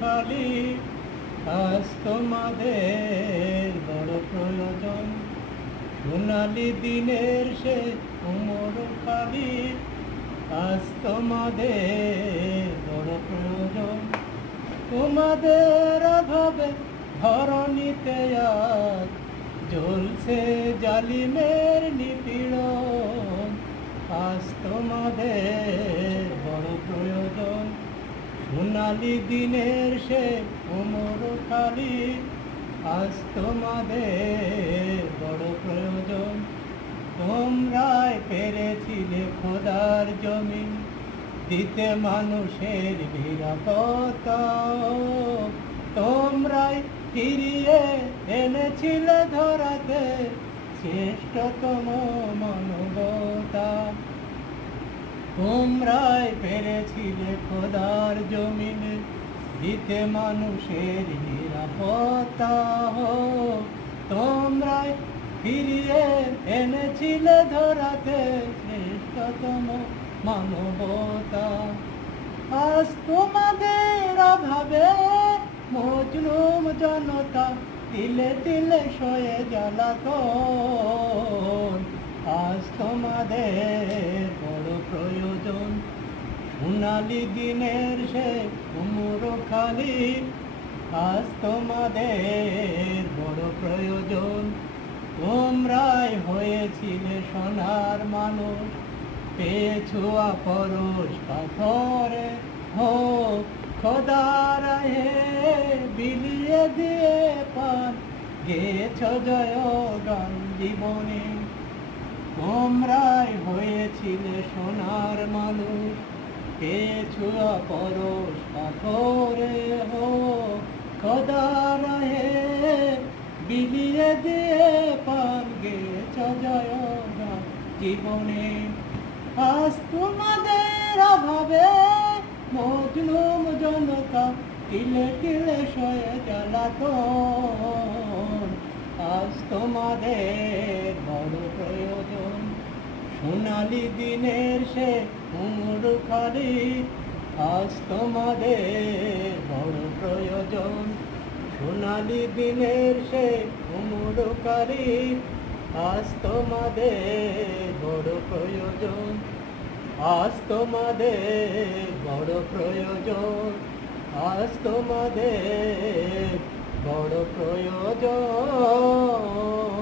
খালি, আজ তোমাদের বড় প্রয়োজন। সোনালি দিনের সে উমর খালি, আজ তোমাদের বড় প্রয়োজন। তোমাদের অভাবে ধরণীতে আজ জ্বলছে জালিমের নিপীড়ন, আজ তোমাদের বড় প্রয়োজন। সোনালি দিনের সে উমর খালি, আজ তোমাদের বড় প্রয়োজন। তোমরাই পেরেছিলে খোদার জমিন দিতে মানুষের নিরাপত্তা, তোমরাই ফিরিয়ে এনেছিলে ধরাতে শ্রেষ্ঠতম মানবতা। তোমরাই পেরেছিলে খোদার জমিনে দিতে মানুষের নিরাপত্তা, তোমরাই ফিরিয়ে এনেছিলে ধরাতে শ্রেষ্ঠতম মানবতা। আজ তোমাদের অভাবে মজলুম জনতা তিলে তিলে সয়ে জ্বালাতন, আজ তোমাদের বড় প্রয়োজন। সোনালি দিনের সে উমর খালি, আজ তোমাদের বড় প্রয়োজন। তোমরাই হয়েছিলে সোনার মানুষ, পেয়েছো পরশ পাথরে, হো খোদার হে বিলিয়ে দিয়ে পান গেছ জয় গান জীবনে। তোমরাই হয়েছিলে সোনার মানুষ, পেয়েছো পরশ পাথরে, হো খোদার হে বিলিয়ে দিয়ে পান গেছ জয় গান জীবনে। আজ তোমাদের অভাবে মজলুম জনতা তিলে তিলে সয়ে জ্বালাতন, আজ তোমাদের বড় প্রয়োজন। সোনালি দিনের সে উমর খালি, আজ তোমাদের বড় প্রয়োজন। সোনালি দিনের সে উমর খালি, আজ তোমাদের বড় প্রয়োজন। আজ তোমাদের বড় প্রয়োজন, আজ তোমাদের বড় প্রয়োজন।